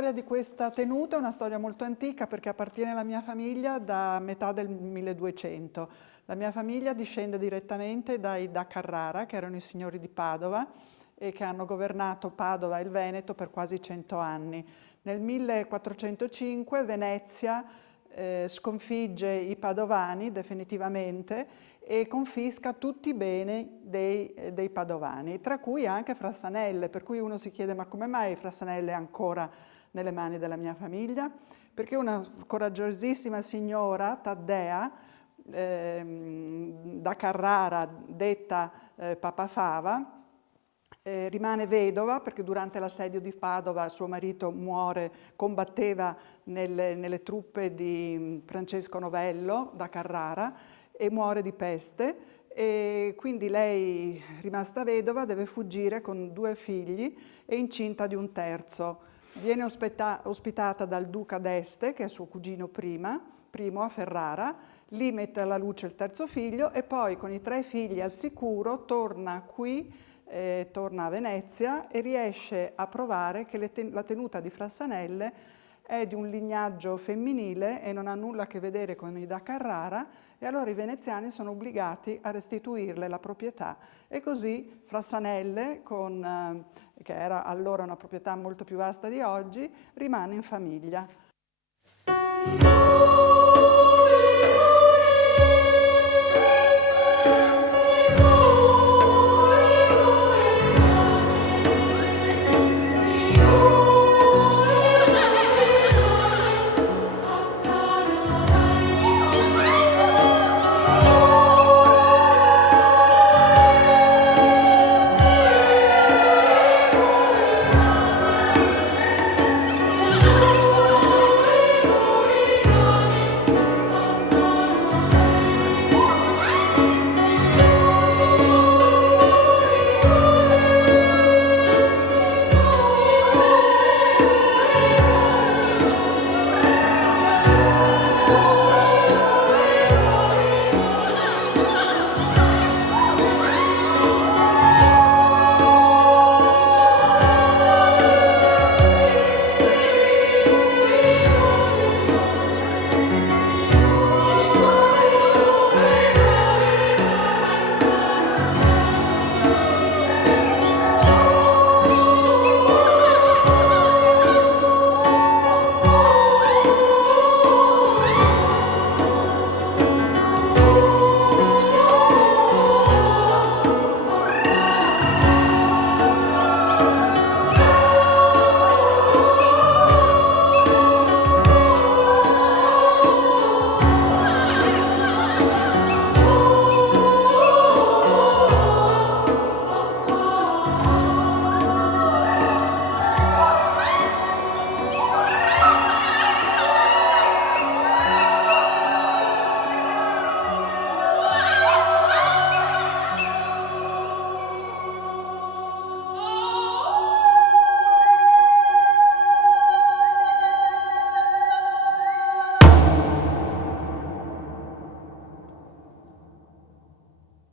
storia di questa tenuta è una storia molto antica perché appartiene alla mia famiglia da metà del 1200. La mia famiglia discende direttamente dai da Carrara, che erano i signori di Padova e che hanno governato Padova e il Veneto per quasi 100 anni. Nel 1405 Venezia sconfigge i Padovani definitivamente e confisca tutti i beni dei Padovani, tra cui anche Frassanelle, per cui uno si chiede ma come mai Frassanelle è ancora nelle mani della mia famiglia? Perché una coraggiosissima signora, Taddea, da Carrara, detta Papa Fava, rimane vedova perché durante l'assedio di Padova suo marito muore, combatteva nelle truppe di Francesco Novello da Carrara e muore di peste e quindi lei, rimasta vedova, deve fuggire con 2 figli e incinta di un terzo. Viene ospitata dal duca d'Este, che è suo cugino primo a Ferrara, lì mette alla luce il terzo figlio e poi con i 3 figli al sicuro torna qui, torna a Venezia e riesce a provare che la tenuta di Frassanelle è di un lignaggio femminile e non ha nulla a che vedere con i da Carrara e allora i veneziani sono obbligati a restituirle la proprietà e così Frassanelle, che era allora una proprietà molto più vasta di oggi, rimane in famiglia.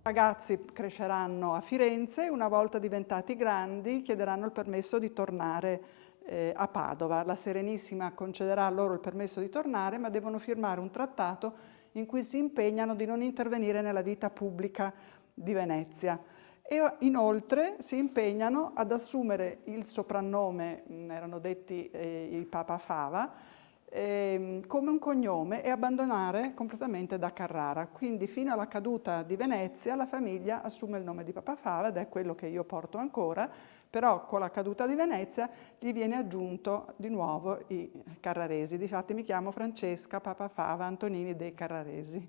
I ragazzi cresceranno a Firenze e una volta diventati grandi chiederanno il permesso di tornare a Padova. La Serenissima concederà loro il permesso di tornare, ma devono firmare un trattato in cui si impegnano di non intervenire nella vita pubblica di Venezia. E inoltre si impegnano ad assumere il soprannome, erano detti i Papa Fava, come un cognome e abbandonare completamente da Carrara. Quindi fino alla caduta di Venezia la famiglia assume il nome di Papa Fava ed è quello che io porto ancora, però con la caduta di Venezia gli viene aggiunto di nuovo i Carraresi. Difatti mi chiamo Francesca Papa Fava Antonini dei Carraresi.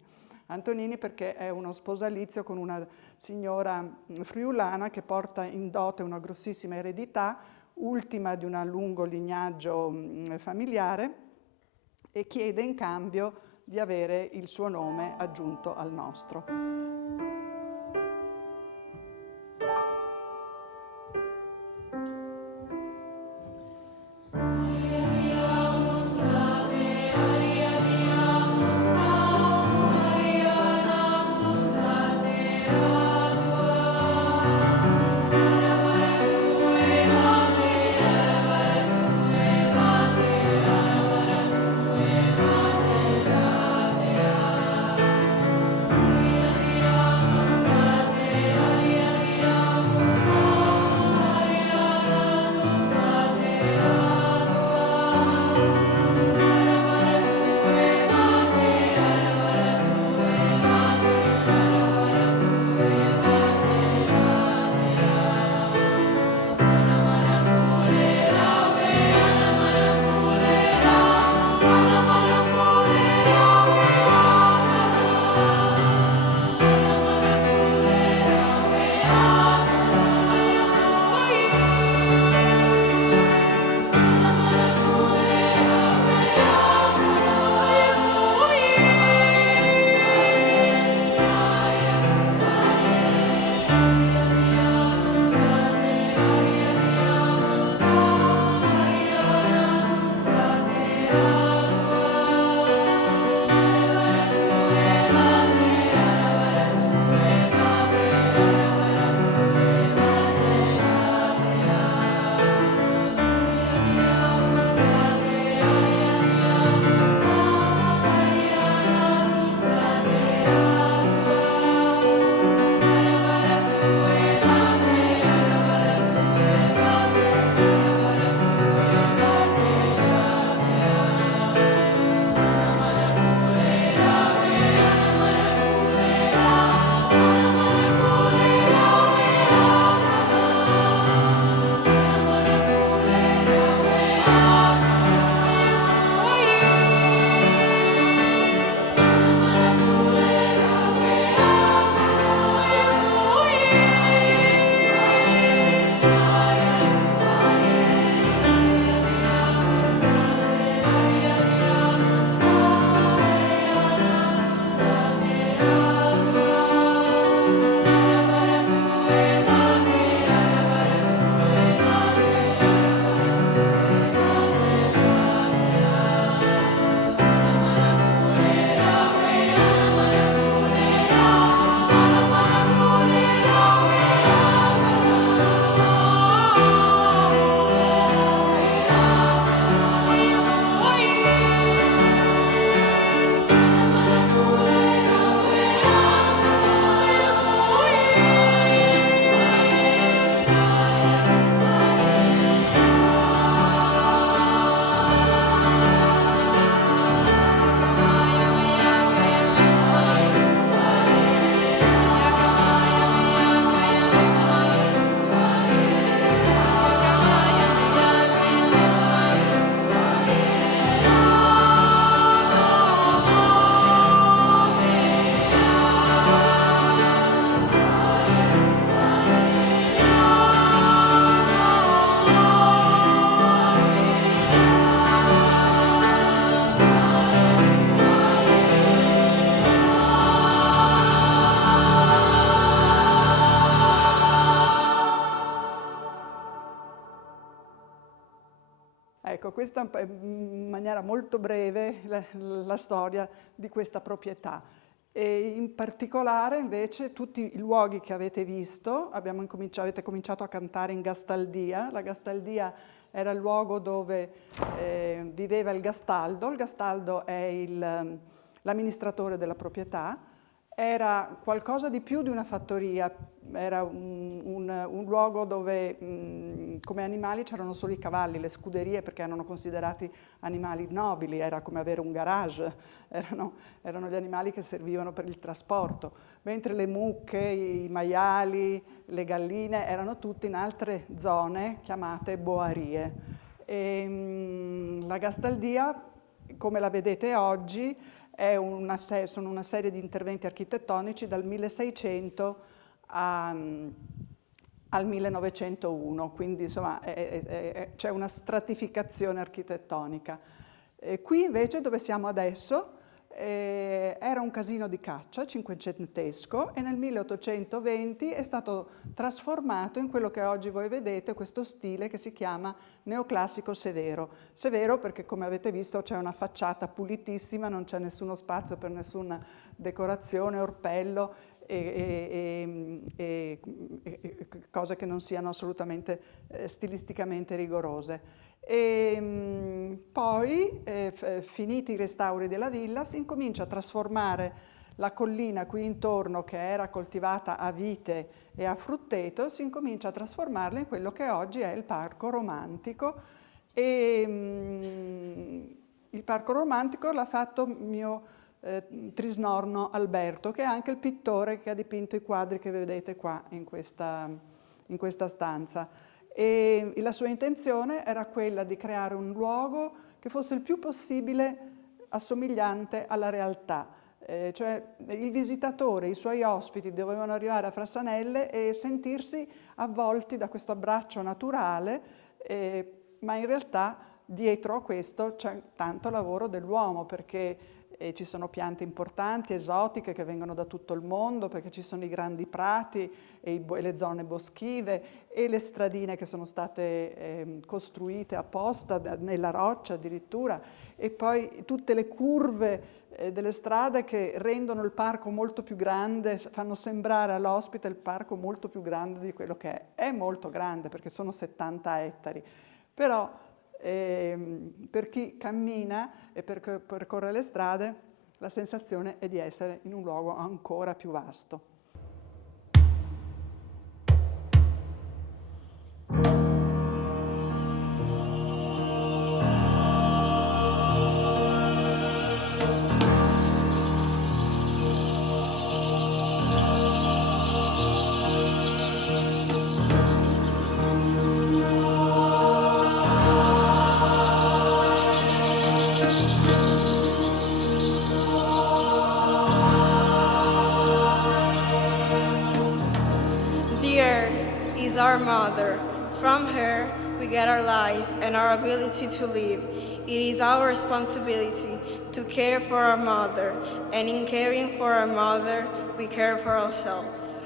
Antonini perché è uno sposalizio con una signora friulana che porta in dote una grossissima eredità, ultima di un lungo lignaggio familiare, e chiede in cambio di avere il suo nome aggiunto al nostro. Ecco, questa è in maniera molto breve la storia di questa proprietà. E in particolare invece tutti i luoghi che avete visto, avete cominciato a cantare in Gastaldia. La Gastaldia era il luogo dove viveva il Gastaldo è l'amministratore della proprietà. Era qualcosa di più di una fattoria, era un luogo dove come animali c'erano solo i cavalli, le scuderie, perché erano considerati animali nobili, era come avere un garage, erano gli animali che servivano per il trasporto, mentre le mucche, i maiali, le galline erano tutte in altre zone chiamate boarie. La Gastaldia, come la vedete oggi, sono una serie di interventi architettonici dal 1600 al 1901, quindi insomma c'è una stratificazione architettonica. Qui invece dove siamo adesso era un casino di caccia cinquecentesco e nel 1820 è stato trasformato in quello che oggi voi vedete, questo stile che si chiama neoclassico severo. Severo perché, come avete visto, c'è una facciata pulitissima, non c'è nessuno spazio per nessuna decorazione, orpello e cose che non siano assolutamente stilisticamente rigorose. Poi, finiti i restauri della villa, si incomincia a trasformare la collina qui intorno, che era coltivata a vite e a frutteto, si incomincia a trasformarla in quello che oggi è il Parco Romantico. Il Parco Romantico l'ha fatto mio trisnorno Alberto, che è anche il pittore che ha dipinto i quadri che vedete qua in questa stanza. E la sua intenzione era quella di creare un luogo che fosse il più possibile assomigliante alla realtà. Cioè il visitatore, i suoi ospiti dovevano arrivare a Frassanelle e sentirsi avvolti da questo abbraccio naturale, ma in realtà dietro a questo c'è tanto lavoro dell'uomo, perché ci sono piante importanti, esotiche, che vengono da tutto il mondo, perché ci sono i grandi prati e le zone boschive e le stradine che sono state costruite apposta nella roccia addirittura, e poi tutte le curve delle strade che rendono il parco molto più grande, fanno sembrare all'ospite il parco molto più grande di quello che è. È molto grande perché sono 70 ettari, però per chi cammina e percorre le strade, la sensazione è di essere in un luogo ancora più vasto. Our mother. From her, we get our life and our ability to live. It is our responsibility to care for our mother, and in caring for our mother, we care for ourselves.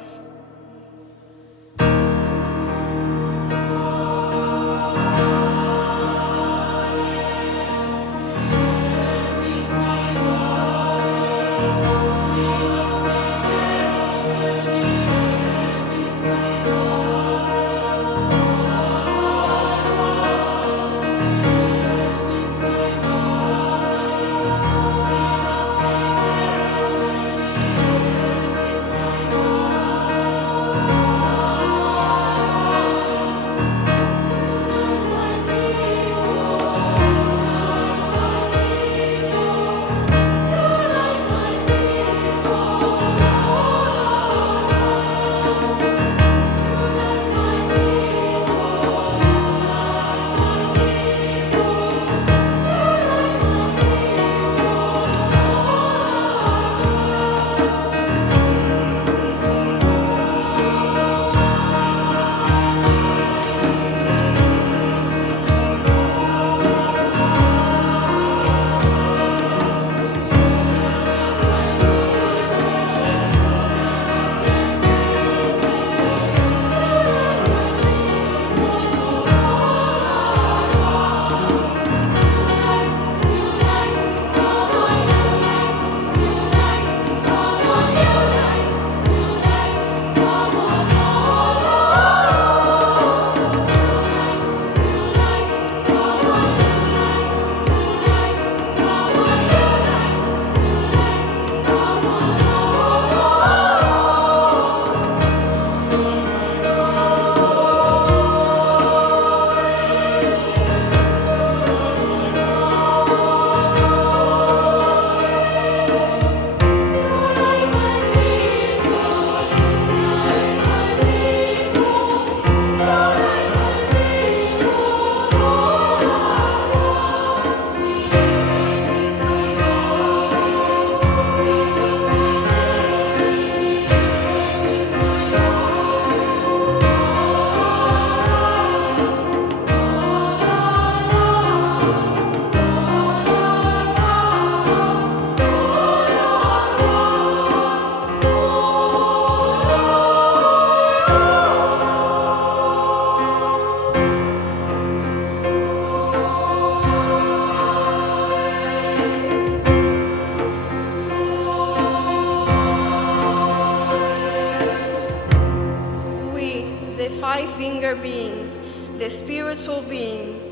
spiritual beings,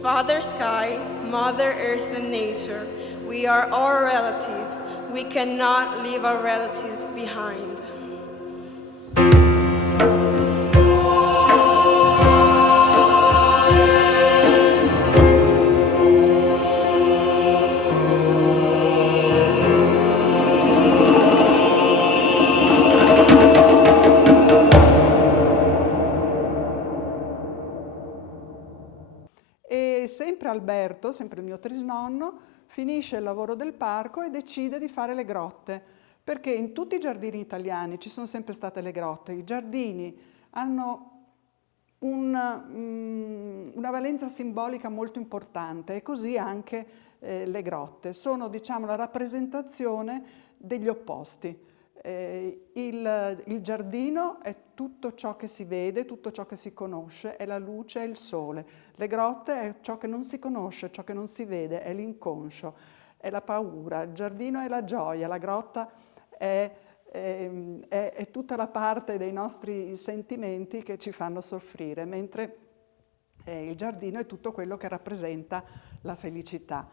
Father Sky, Mother Earth and Nature. We are all relative. We cannot leave our relatives behind. E sempre Alberto, sempre il mio trisnonno, finisce il lavoro del parco e decide di fare le grotte, perché in tutti i giardini italiani ci sono sempre state le grotte. I giardini hanno una valenza simbolica molto importante e così anche le grotte. Sono, diciamo, la rappresentazione degli opposti. Il giardino è tutto ciò che si vede, tutto ciò che si conosce, è la luce e il sole. Le grotte è ciò che non si conosce, ciò che non si vede, è l'inconscio, è la paura. Il giardino è la gioia, la grotta è tutta la parte dei nostri sentimenti che ci fanno soffrire, mentre il giardino è tutto quello che rappresenta la felicità.